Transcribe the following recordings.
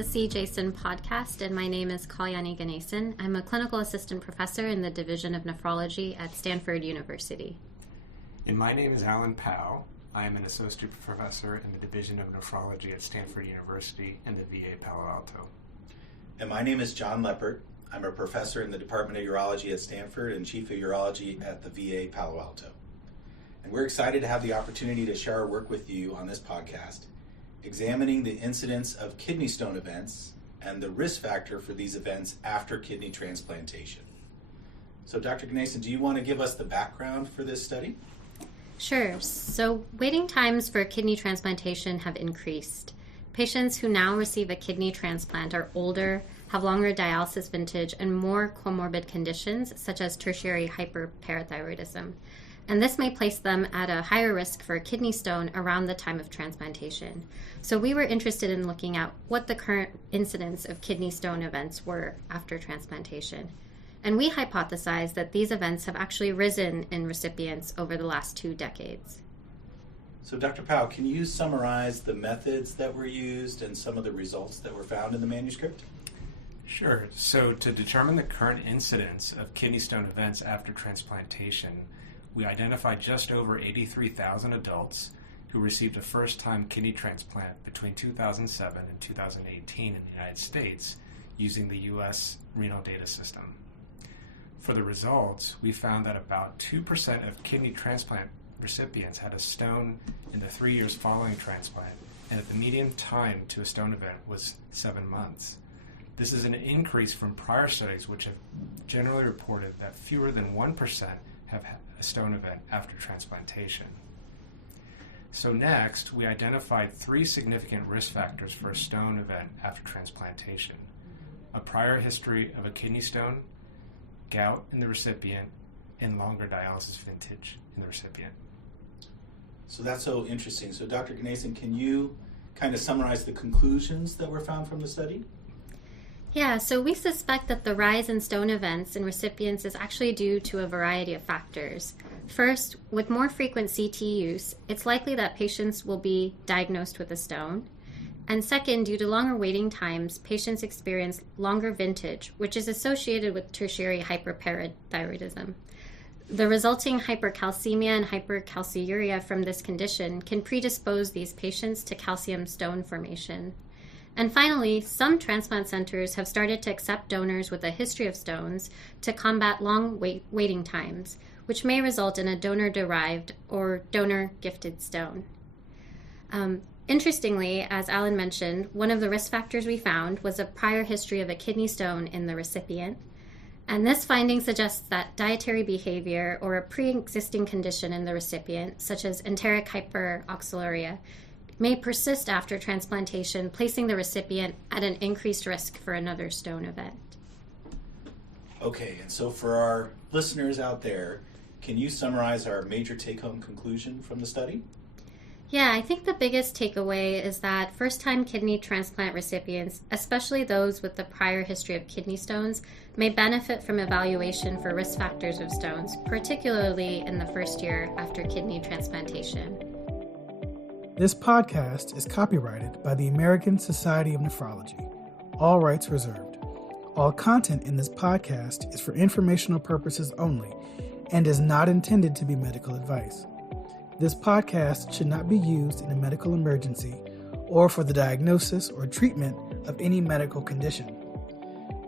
the See Jason podcast, and my name is Calyani Ganesan. I'm a clinical assistant professor in the Division of Nephrology at Stanford University. And my name is Alan Powell. I am an associate professor in the Division of Nephrology at Stanford University in the VA Palo Alto. And my name is John Leppert. I'm a professor in the Department of Urology at Stanford and Chief of Urology at the VA Palo Alto. And we're excited to have the opportunity to share our work with you on this podcast, examining the incidence of kidney stone events and the risk factor for these events after kidney transplantation. So Dr. Ganesan, do you want to give us the background for this study? Sure. So waiting times for kidney transplantation have increased. Patients who now receive a kidney transplant are older, have longer dialysis vintage, and more comorbid conditions such as tertiary hyperparathyroidism. And this may place them at a higher risk for a kidney stone around the time of transplantation. So we were interested in looking at what the current incidence of kidney stone events were after transplantation. And we hypothesized that these events have actually risen in recipients over the last 2 decades. So Dr. Powell, can you summarize the methods that were used and some of the results that were found in the manuscript? Sure. So to determine the current incidence of kidney stone events after transplantation, we identified just over 83,000 adults who received a first-time kidney transplant between 2007 and 2018 in the United States using the U.S. renal data system. For the results, we found that about 2% of kidney transplant recipients had a stone in the 3 years following transplant, and that the median time to a stone event was 7 months. This is an increase from prior studies which have generally reported that fewer than 1% have had a stone event after transplantation. So next, we identified 3 significant risk factors for a stone event after transplantation: a prior history of a kidney stone, gout in the recipient, and longer dialysis vintage in the recipient. So that's so interesting. So Dr. Ganesan, can you kind of summarize the conclusions that were found from the study? Yeah, so we suspect that the rise in stone events in recipients is actually due to a variety of factors. First, with more frequent CT use, it's likely that patients will be diagnosed with a stone. And second, due to longer waiting times, patients experience longer vintage, which is associated with tertiary hyperparathyroidism. The resulting hypercalcemia and hypercalciuria from this condition can predispose these patients to calcium stone formation. And finally, some transplant centers have started to accept donors with a history of stones to combat long waiting times, which may result in a donor-derived or donor-gifted stone. Interestingly, as Alan mentioned, one of the risk factors we found was a prior history of a kidney stone in the recipient. And this finding suggests that dietary behavior or a pre-existing condition in the recipient, such as enteric hyperoxaluria, may persist after transplantation, placing the recipient at an increased risk for another stone event. Okay, and so for our listeners out there, can you summarize our major take-home conclusion from the study? Yeah, I think the biggest takeaway is that first-time kidney transplant recipients, especially those with the prior history of kidney stones, may benefit from evaluation for risk factors of stones, particularly in the first year after kidney transplantation. This podcast is copyrighted by the American Society of Nephrology. All rights reserved. All content in this podcast is for informational purposes only and is not intended to be medical advice. This podcast should not be used in a medical emergency or for the diagnosis or treatment of any medical condition.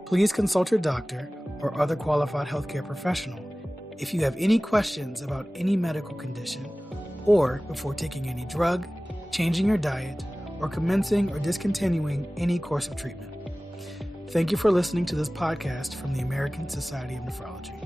Please consult your doctor or other qualified healthcare professional if you have any questions about any medical condition or before taking any drug, changing your diet, or commencing or discontinuing any course of treatment. Thank you for listening to this podcast from the American Society of Nephrology.